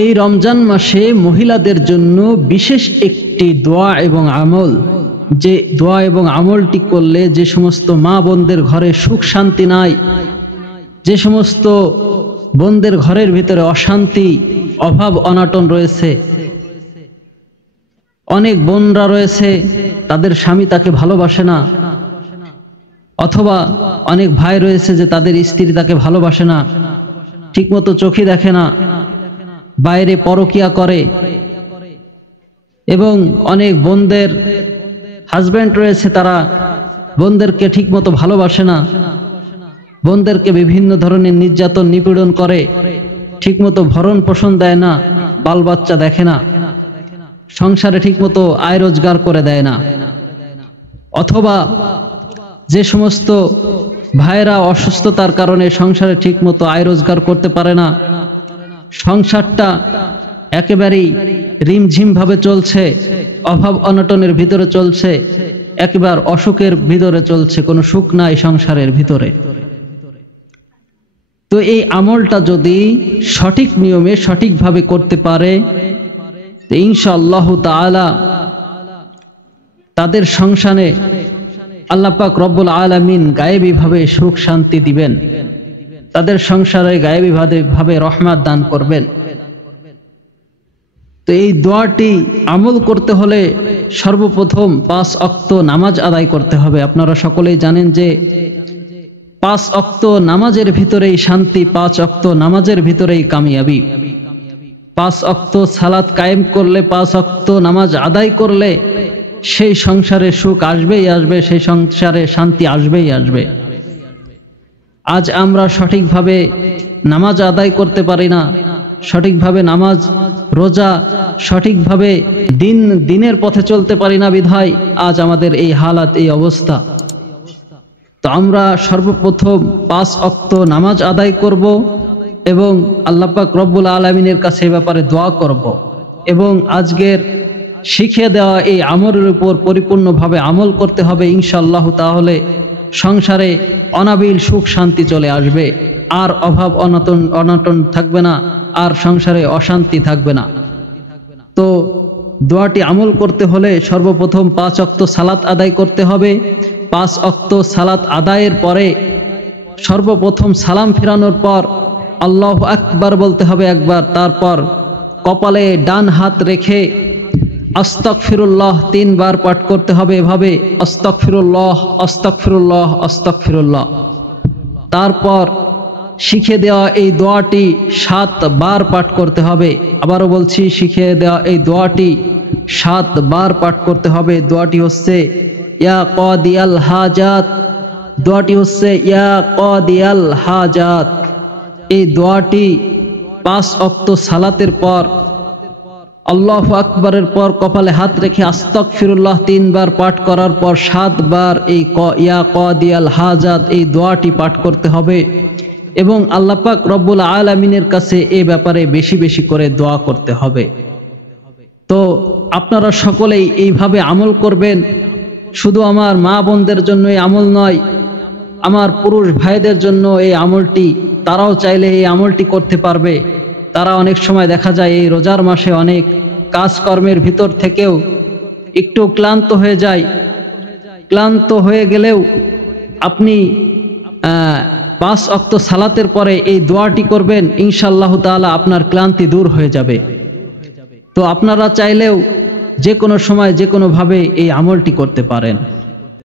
এই রমজান মাসে মহিলাদের জন্য বিশেষ একটি দোয়া এবং আমল, যে দোয়া এবং আমলটি করলে যে সমস্ত মা বোনদের ঘরে সুখ শান্তি নাই, যে সমস্ত বোনদের ঘরের ভিতরে অশান্তি অভাব অনাটন রয়েছে, অনেক বোনরা রয়েছে তাদের স্বামী তাকে ভালোবাসে না, অথবা অনেক ভাই রয়েছে যে তাদের স্ত্রী তাকে ভালোবাসে না, ঠিকমতো চোখে দেখে না, বাইরে পরকিয়া করে, এবং অনেক বোনদের হাজবেন্ড রয়েছে তারা বোনদেরকে ঠিকমতো ভালোবাসে না, বোনদেরকে বিভিন্ন ধরনের নির্যাতন নিপীড়ন করে, ঠিকমতো ভরণ পোষণ দেয় না, বাল বাচ্চা দেখে না, সংসারে ঠিকমতো আয় রোজগার করে দেয় না, অথবা যে সমস্ত ভাইরা অসুস্থতার কারণে সংসারে ঠিকমতো আয় রোজগার করতে পারে না, সংসারটা একেবারেই রিমঝিম ভাবে চলছে, অভাব অনটনের ভিতরে চলছে, একেবারে অসুখের ভিতরে চলছে, কোনো সুখ নাই সংসারের ভিতরে। তো এই আমলটা যদি সঠিক নিয়মে সঠিকভাবে করতে পারে তো ইনশাআল্লাহ তাআলা তাদের সংসারে আল্লাহ পাক রব্বুল আলামিন গায়েবী ভাবে সুখ শান্তি দিবেন, তাদের সংসারে গায়েবী ভাবে রহমত দান করবেন। তো এই দোয়াটি আমল করতে হলে সর্বপ্রথম 5 ওয়াক্ত নামাজ আদায় করতে হবে। আপনারা সকলেই জানেন যে 5 ওয়াক্ত নামাজের ভিতরেই শান্তি, 5 ওয়াক্ত নামাজের ভিতরেই কামিয়াবি। 5 ওয়াক্ত সালাত কায়েম করলে, 5 ওয়াক্ত নামাজ আদায় করলে সেই সংসারে সুখ আসবেই আসবে, সেই সংসারে শান্তি আসবেই আসবে। আজ আমরা সঠিকভাবে নামাজ আদায় করতে পারি না, সঠিকভাবে নামাজ রোজা সঠিকভাবে দিনের পথে চলতে পারি না, বিধায় আজ আমাদের এই হালাত, এই অবস্থা। তো আমরা সর্বপ্রথম 5 ওয়াক্ত নামাজ আদায় করব এবং আল্লাহ পাক রব্বুল আলামিনের কাছে এই ব্যাপারে দোয়া করব, এবং আজকের শিখিয়ে দেওয়া এই আমলের উপর পরিপূর্ণভাবে আমল করতে হবে ইনশাআল্লাহ। তাহলে সংসারে অনাবিল সুখ শান্তি চলে আসবে, আর অভাব অনটন থাকবে না, আর সংসারে অশান্তি থাকবে না। তো দোয়াটি আমল করতে হলে সর্বপ্রথম 5 ওয়াক্ত সালাত আদায় করতে হবে। 5 ওয়াক্ত সালাত আদায়ের পরে সর্বপ্রথম সালাম ফেরানোর পর আল্লাহু আকবার বলতে হবে একবার, তারপর কপালে ডান হাত রেখে আস্তাগফিরুল্লাহ 3 বার পাঠ করতে হবে, এভাবে আস্তাগফিরুল্লাহ আস্তাগফিরুল্লাহ আস্তাগফিরুল্লাহ। তারপর শিখে দেওয়া এই দোয়াটি 7 বার পাঠ করতে হবে। আবারও বলছি, শিখে দেওয়া এই দোয়াটি 7 বার পাঠ করতে হবে। দোয়াটি হচ্ছে ইয়া কাদিয়াল হাজাত, দোয়াটি হচ্ছে ইয়া কাদিয়াল হাজাত। এই দোয়াটি 5 ওয়াক্ত সালাতের পর আল্লাহু আকবারের পর কপালে হাত রেখে আস্তাগফিরুল্লাহ 3 বার পাঠ করার পর 7 বার এই ইয়া কাদিয়াল হাজাত এই দোয়াটি পাঠ করতে হবে, এবং আল্লাহ পাক রব্বুল আলামিনের কাছে এই ব্যাপারে বেশি বেশি করে দোয়া করতে হবে। তো আপনারা সকলেই এইভাবে আমল করবেন। শুধু আমার মা বোনদের জন্য এই আমল নয়, আমার পুরুষ ভাইদের জন্য এই আমলটি, তারাও চাইলে এই আমলটি করতে পারবে। তারা অনেক সময় দেখা যায় এই রোজার মাসে অনেক কাজকর্মের ভিতর থেকেও একটু ক্লান্ত হয়ে যায়। ক্লান্ত হয়ে গেলেও আপনি 5 ওয়াক্ত সালাতের পরে এই দোয়াটি করবেন, ইনশাআল্লাহ তাআলা আপনার ক্লান্তি দূর হয়ে যাবে। তো আপনারা চাইলেও যে কোনো সময় যে কোনো ভাবে এই আমলটি করতে পারেন।